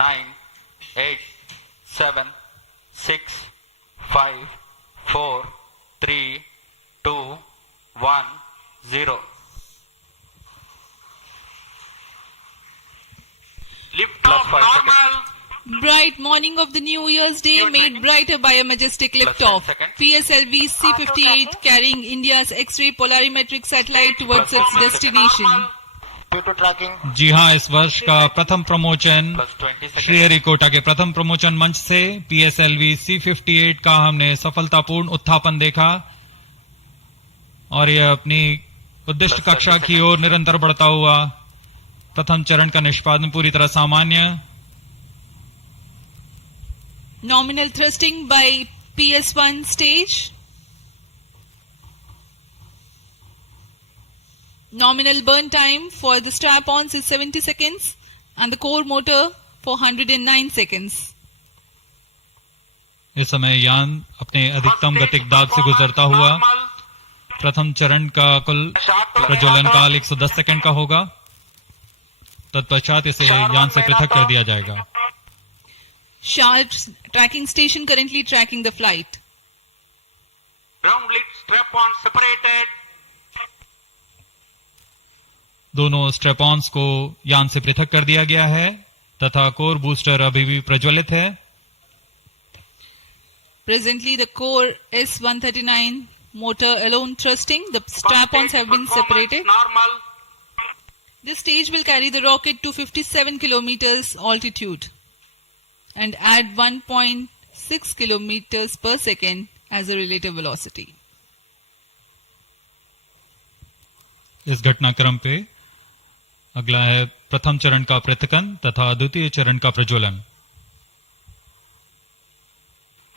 9, 8, 7, 6, 5, 4, 3, 2, 1, 0. Lift Plus off 5 normal. Bright morning of the New Year's Day Your made training. brighter by a majestic Plus liftoff. 10 seconds. PSLV C-58 carrying India's X-ray polarimetric satellite towards Plus its 10 seconds. destination. Normal. Due to tracking. जी हाँ, इस वर्ष का प्रथम promotion Plus 20 seconds. Sriharikota के प्रथम promotion मंच से PSLV C-58 का हमने सफलतापूर्ण उत्थापन देखा और यह अपनी उद्दिष्ट कक्षा की ओर निरंतर बढ़ता हुआ। प्रथम चरण का निष्पादन पूरी तरह सामान्य। Nominal thrusting by PS1 stage. Nominal burn time for the strap-ons is 70 seconds and the core motor for 109 seconds. इस समय यान अपने अधिकतम गतिक दाब से गुजरता हुआ। प्रथम चरण का कुल प्रज्वलन काल 110 सेकंड का होगा। तत्पश्चात इसे यान से पृथक कर दिया जाएगा। Sharp's tracking station currently tracking the flight. Ground lit strap-on separated. दोनों स्ट्रेपॉन्स को यान से पृथक कर दिया गया है तथा कोर बूस्टर अभी भी प्रज्वलित है। Presently the core S139 motor alone thrusting. The strap-ons have been separated. Normal. This stage will carry the rocket to 57 kilometers altitude and add 1.6 kilometers per second as a relative velocity. इस घटनाक्रम पे अगला है प्रथम चरण का पृथकन तथा द्वितीय चरण का प्रज्वलन।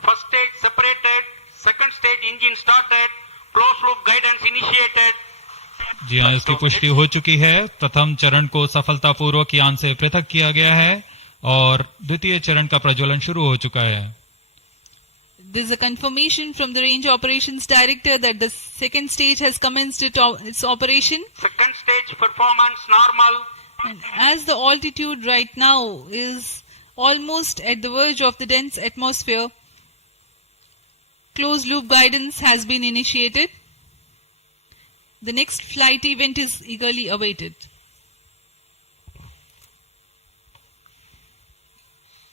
First stage separated. Second stage engine started. Closed loop guidance initiated. जी हाँ, इसकी पुष्टि हो चुकी है। प्रथम चरण को सफलतापूर्वक यान से पृथक किया गया है और द्वितीय चरण का प्रज्वलन शुरू हो चुका है। There is a confirmation from the Range Operations Director that the second stage has commenced its operation. Second stage performance normal. And as the altitude right now is almost at the verge of the dense atmosphere, closed loop guidance has been initiated. The next flight event is eagerly awaited.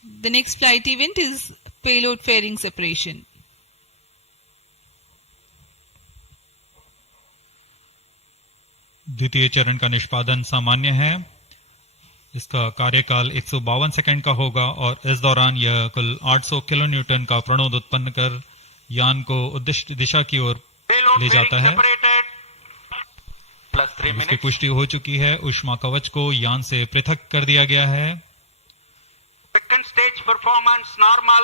The next flight event is payload fairing separation. द्वितीय चरण का निष्पादन सामान्य है। इसका कार्यकाल 152 second का होगा और इस दौरान यह कुल 800 किलो न्यूटन का प्रणोद उत्पन्न कर यान को उद्दिष्ट दिशा की ओर Payload ले fairing जाता है। separated. Plus 3 इसकी minutes. पुष्टि हो चुकी है। ऊष्मा कवच को यान से पृथक कर दिया गया है। Second stage performance normal.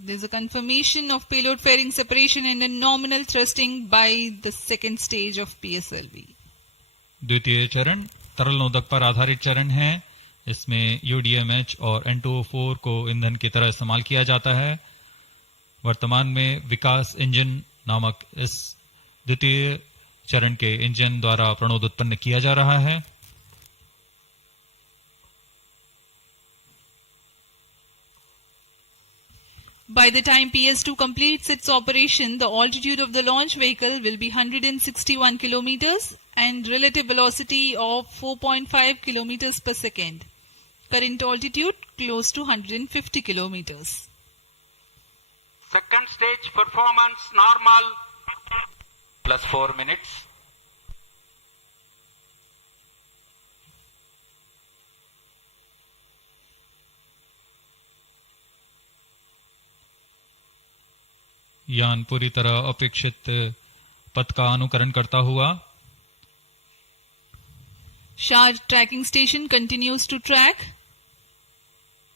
There is a confirmation of payload fairing separation and a nominal thrusting by the second stage of PSLV. द्वितीय चरण तरल नोदक पर आधारित चरण है। इसमें UDMH और N2O4 को ईंधन की तरह इस्तेमाल किया जाता है। वर्तमान में विकास इंजन नामक इस द्वितीय चरण के इंजन द्वारा प्रणोद उत्पन्न किया जा रहा है। By the time PS2 completes its operation, the altitude of the launch vehicle will be 161 kilometers and relative velocity of 4.5 kilometers per second. Current altitude close to 150 kilometers. Second stage performance normal. Plus 4 minutes. यान पूरी तरह अपेक्षित पथ का अनुकरण करता हुआ Shah tracking station continues to track.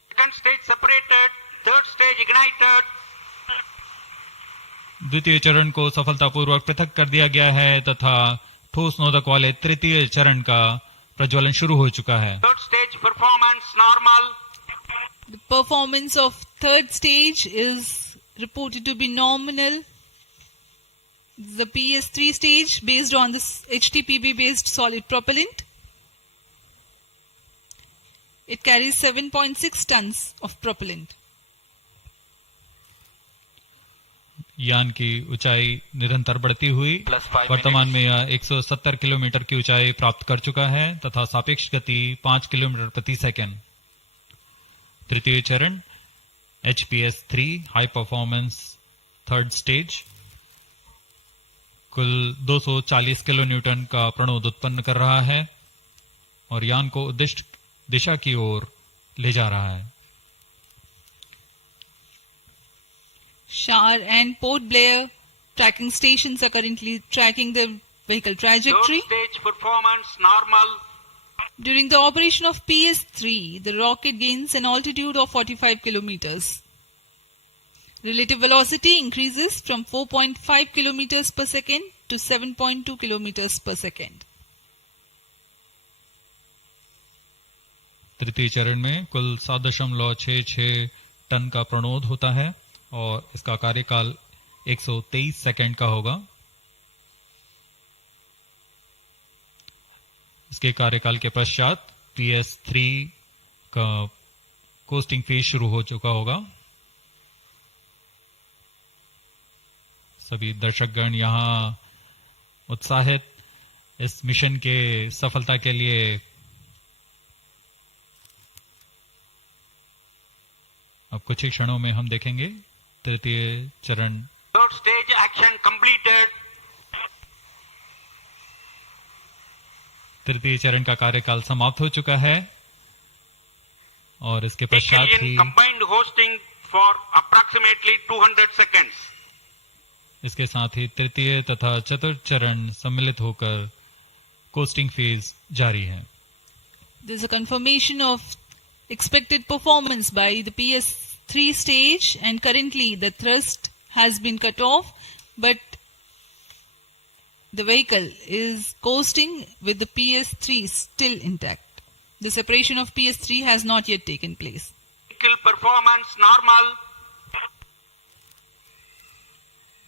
Second stage separated. Third stage ignited. द्वितीय चरण को सफलतापूर्वक पृथक कर दिया गया है तथा ठोस नोदक वाले तृतीय चरण का प्रज्वलन शुरू हो चुका है। Third stage performance normal. The performance of third stage is reported to be nominal. The PS3 stage based on this HTPB based solid propellant. It carries 7.6 tons of propellant. यान की ऊंचाई निरंतर बढ़ती हुई +5 वर्तमान में minutes. यह 170 किलोमीटर की ऊंचाई प्राप्त कर चुका है तथा सापेक्ष गति 5 किलोमीटर प्रति सेकंड। तृतीय चरण HPS-3 high performance third stage कुल 240 किलो न्यूटन का प्रणोद उत्पन्न कर रहा है और यान को उद्दिष्ट दिशा की ओर ले जा रहा है। Shar and Port Blair tracking stations are currently tracking the vehicle Third trajectory. stage performance normal. During the operation of PS-3, the rocket gains an altitude of 45 kilometers. Relative velocity increases from 4.5 kilometers per second to 7.2 kilometers per second. तृतीय चरण में कुल 7.66 ton का प्रणोद होता है और इसका कार्यकाल 123 सेकंड का होगा। इसके कार्यकाल के पश्चात PS-3 का कोस्टिंग फेज शुरू हो चुका होगा। सभी दर्शकगण यहाँ उत्साहित इस मिशन के सफलता के लिए अब कुछ ही क्षणों में हम देखेंगे तृतीय चरण। Third stage action completed. तृतीय चरण का कार्यकाल समाप्त हो चुका है और इसके पश्चात Vehicle he in combined hosting for approximately 200 seconds. इसके साथ ही तृतीय तथा चतुर्थ चरण सम्मिलित होकर कोस्टिंग फेज जारी है। There is a confirmation of expected performance by the PS-3 stage, and currently the thrust has been cut off, but the vehicle is coasting with the PS-3 still intact. The separation of PS-3 has not yet taken place. Vehicle performance normal.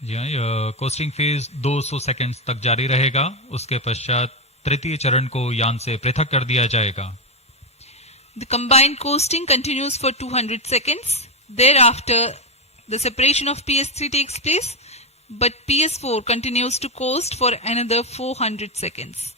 यह costing phase 200 seconds तक जारी रहेगा। उसके पश्चात तृतीय चरण को यान से पृथक कर दिया जाएगा। The combined coasting continues for 200 seconds. Thereafter, the separation of PS-3 takes place, but PS-4 continues to coast for another 400 seconds.